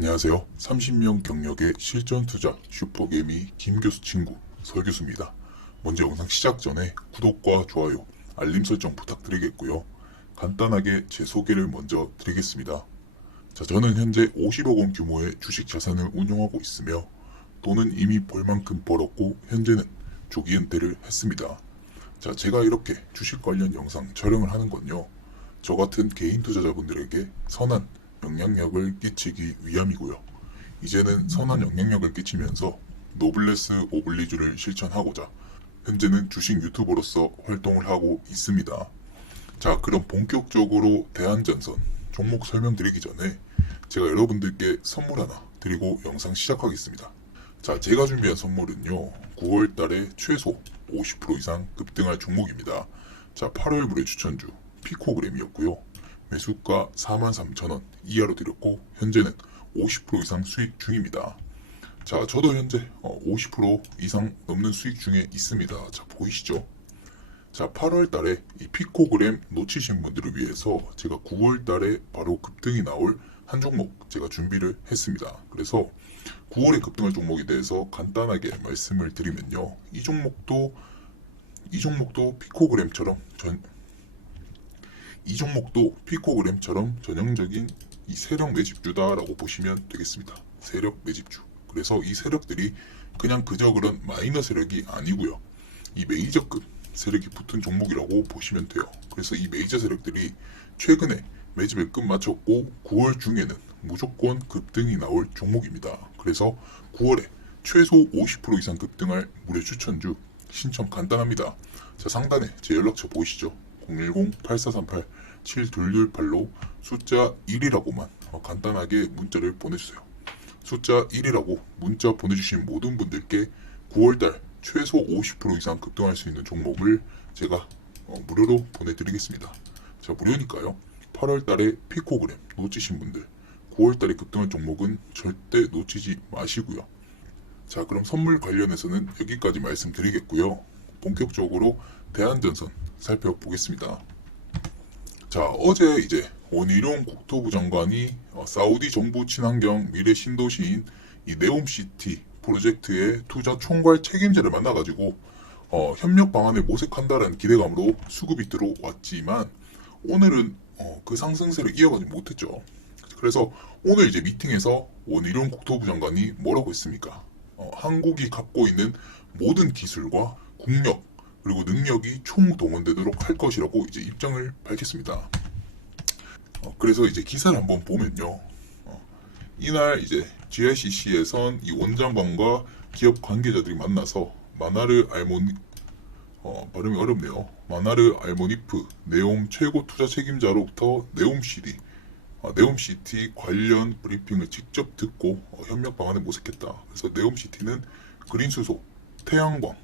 안녕하세요. 30명 경력의 실전 투자 슈퍼게임이 김교수 친구 설 교수입니다. 먼저 영상 시작 전에 구독과 좋아요, 알림 설정 부탁드리겠고요. 간단하게 제 소개를 먼저 드리겠습니다. 자, 저는 현재 50억 원 규모의 주식 자산을 운용하고 있으며 돈은 이미 벌 만큼 벌었고 현재는 조기 은퇴를 했습니다. 자, 제가 이렇게 주식 관련 영상 촬영을 하는 건요. 저 같은 개인 투자자분들에게 선한 영향력을 끼치기 위함이고요. 이제는 선한 영향력을 끼치면서 노블레스 오블리주를 실천하고자 현재는 주식 유튜버로서 활동을 하고 있습니다. 자, 그럼 본격적으로 대한전선 종목 설명드리기 전에 제가 여러분들께 선물 하나 드리고 영상 시작하겠습니다. 자, 제가 준비한 선물은요. 9월 달에 최소 50% 이상 급등할 종목입니다. 자, 8월 물의 추천주 피코그램이었고요. 매수가 43,000원 이하로 드렸고 현재는 50% 이상 수익 중입니다. 자, 저도 현재 어, 50% 이상 넘는 수익 중에 있습니다. 자, 보이시죠? 자, 8월 달에 이 피코그램 놓치신 분들을 위해서 제가 9월 달에 바로 급등이 나올 한 종목 제가 준비를 했습니다. 그래서 9월에 급등할 종목에 대해서 간단하게 말씀을 드리면요. 이 종목도 이 종목도 피코그램처럼 전, 이 종목도 피코그램처럼 전형적인 이 세력 매집주다라고 보시면 되겠습니다. 세력 매집주. 그래서 이 세력들이 그냥 그저 그런 마이너 세력이 아니고요. 이 메이저급 세력이 붙은 종목이라고 보시면 돼요. 그래서 이 메이저 세력들이 최근에 매집에 끝 마쳤고 9월 중에는 무조건 급등이 나올 종목입니다. 그래서 9월에 최소 50% 이상 급등할 무료 추천주 신청 간단합니다. 자 상단에 제 연락처 보이시죠? 010-8438-7228로 숫자 1이라고만 어, 간단하게 문자를 보내주세요. 숫자 1이라고 문자 보내주신 모든 분들께 9월달 최소 50% 이상 급등할 수 있는 종목을 제가 어, 무료로 보내드리겠습니다. 자 무료니까요. 8월달에 피코그램 놓치신 분들 9월달에 급등할 종목은 절대 놓치지 마시고요. 자 그럼 선물 관련해서는 여기까지 말씀드리겠고요. 본격적으로 대한전선 살펴보겠습니다. 자 어제 이제 원희룡 국토부 장관이 어, 사우디 정부 친환경 미래 신도시인 이 네옴시티 프로젝트의 투자 총괄 책임자를 만나가지고 어, 협력 방안을 모색한다는 기대감으로 수급이 들어왔지만 오늘은 어, 그 상승세를 이어가지 못했죠. 그래서 오늘 이제 미팅에서 원희룡 국토부 장관이 뭐라고 했습니까? 어, 한국이 갖고 있는 모든 기술과 국력 그리고 능력이 총동원되도록 할 것이라고 이제 입장을 밝혔습니다. 어, 그래서 이제 기사를 한번 보면요. 어, 이날 이제 GICC에선 이 원장관과 기업 관계자들이 만나서 마나르 알모니 어, 발음이 어렵네요. 마나르 알모니프 네옴 최고 투자 책임자로부터 네옴 CD 어, 네옴 시티 관련 브리핑을 직접 듣고 어, 협력 방안을 모색했다. 그래서 네옴 시티는 그린 수소, 태양광,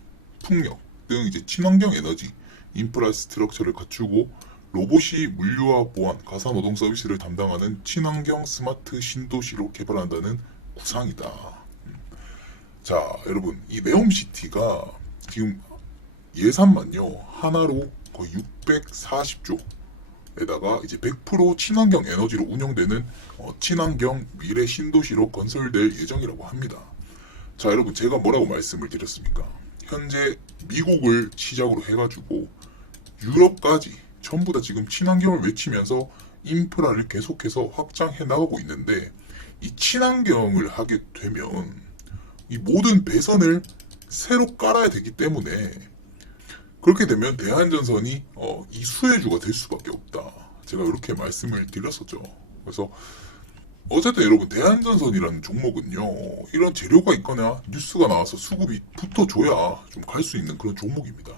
풍력 등 이제 친환경 에너지 인프라스트럭처를 갖추고 로봇이 물류와 보안, 가사 노동 서비스를 담당하는 친환경 스마트 신도시로 개발한다는 구상이다. 음. 자, 여러분, 이 네옴시티가 지금 예산만요 하나로 거의 640조. 에다가 이제 100% 친환경 에너지로 운영되는 어, 친환경 미래 신도시로 건설될 예정이라고 합니다. 자, 여러분 제가 뭐라고 말씀을 드렸습니까? 현재 미국을 시작으로 해가지고 유럽까지 전부 다 지금 친환경을 외치면서 인프라를 계속해서 확장해 나가고 있는데 이 친환경을 하게 되면 이 모든 배선을 새로 깔아야 되기 때문에 그렇게 되면 대한전선이 어, 이 수혜주가 될 수밖에 없다. 제가 이렇게 말씀을 드렸었죠. 그래서 어쨌든 여러분 대한전선이라는 종목은요 이런 재료가 있거나 뉴스가 나와서 수급이 붙어줘야 좀 갈 수 있는 그런 종목입니다.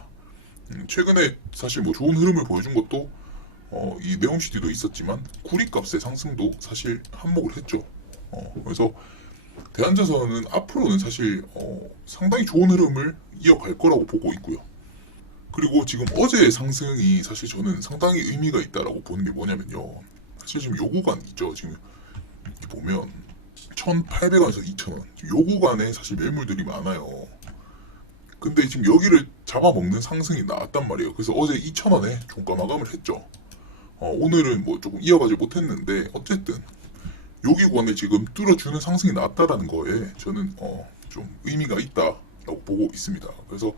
음, 최근에 사실 뭐 좋은 흐름을 보여준 것도 어, 이 네옴시티도 있었지만 구리값의 상승도 사실 한몫을 했죠. 어, 그래서 대한전선은 앞으로는 사실 어, 상당히 좋은 흐름을 이어갈 거라고 보고 있고요. 그리고 지금 어제의 상승이 사실 저는 상당히 의미가 있다라고 보는 게 뭐냐면요. 사실 지금 요 구간 있죠. 지금 이렇게 보면 1,800원에서 2,000원. 요 구간에 사실 매물들이 많아요. 근데 지금 여기를 잡아먹는 상승이 나왔단 말이에요. 그래서 어제 2,000원에 종가 마감을 했죠. 어, 오늘은 뭐 조금 이어가지 못했는데 어쨌든 여기 구간을 지금 뚫어주는 상승이 나왔다라는 거에 저는 어, 좀 의미가 있다라고 보고 있습니다. 그래서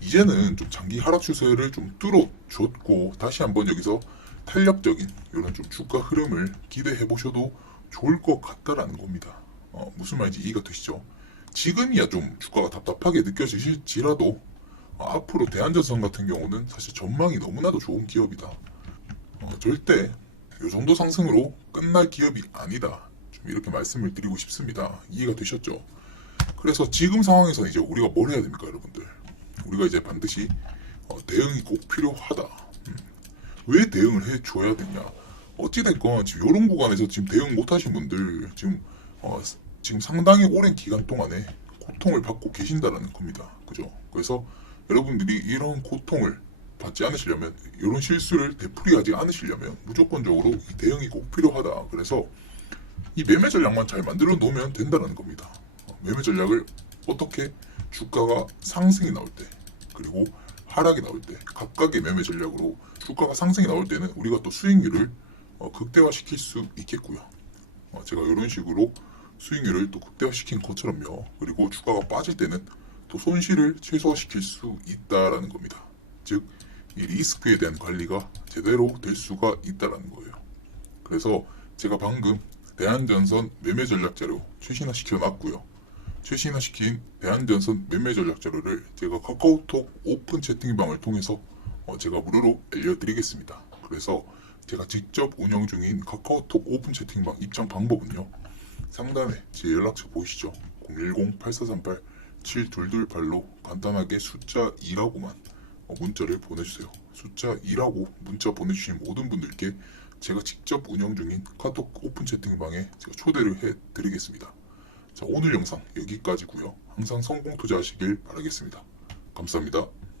이제는 좀 장기 하락 추세를 좀 뚫어줬고 다시 한번 여기서 탄력적인 이런 좀 주가 흐름을 기대해 보셔도 좋을 것 같다라는 겁니다. 어, 무슨 말인지 이해가 되시죠? 지금이야 좀 주가가 답답하게 느껴지실지라도 어, 앞으로 대한전선 같은 경우는 사실 전망이 너무나도 좋은 기업이다. 어, 절대 이 정도 상승으로 끝날 기업이 아니다. 좀 이렇게 말씀을 드리고 싶습니다. 이해가 되셨죠? 그래서 지금 상황에서 이제 우리가 뭘 해야 됩니까, 여러분들? 우리가 이제 반드시 어, 대응이 꼭 필요하다. 음. 왜 대응을 해줘야 되냐? 어찌됐건 지금 이런 구간에서 지금 대응 못하신 분들 지금 어, 지금 상당히 오랜 기간 동안에 고통을 받고 계신다라는 겁니다. 그죠? 그래서 여러분들이 이런 고통을 받지 않으시려면 이런 실수를 되풀이하지 않으시려면 무조건적으로 이 대응이 꼭 필요하다. 그래서 이 매매 전략만 잘 만들어 놓으면 된다는 겁니다. 어, 매매 전략을 어떻게 주가가 상승이 나올 때 그리고 하락이 나올 때 각각의 매매 전략으로 주가가 상승이 나올 때는 우리가 또 수익률을 어, 극대화시킬 수 있겠고요. 어, 제가 이런 식으로 수익률을 또 극대화시킨 것처럼요. 그리고 주가가 빠질 때는 또 손실을 최소화시킬 수 있다라는 겁니다. 즉, 이 리스크에 대한 관리가 제대로 될 수가 있다라는 거예요. 그래서 제가 방금 대한전선 매매 전략 자료 최신화 시켜놨고요. 최신화 시킨 대한전선 매매 전략 자료를 제가 카카오톡 오픈 채팅방을 통해서 어, 제가 무료로 알려드리겠습니다. 그래서 제가 직접 운영 중인 카카오톡 오픈 채팅방 입장 방법은요. 상단에 제 연락처 보이시죠? 010-8438-7228로 간단하게 숫자 2라고만 어, 문자를 보내주세요. 숫자 2라고 문자 보내주신 모든 분들께 제가 직접 운영 중인 카톡 오픈 채팅방에 제가 초대를 해드리겠습니다. 자, 오늘 영상 여기까지고요. 항상 성공 투자하시길 바라겠습니다. 감사합니다.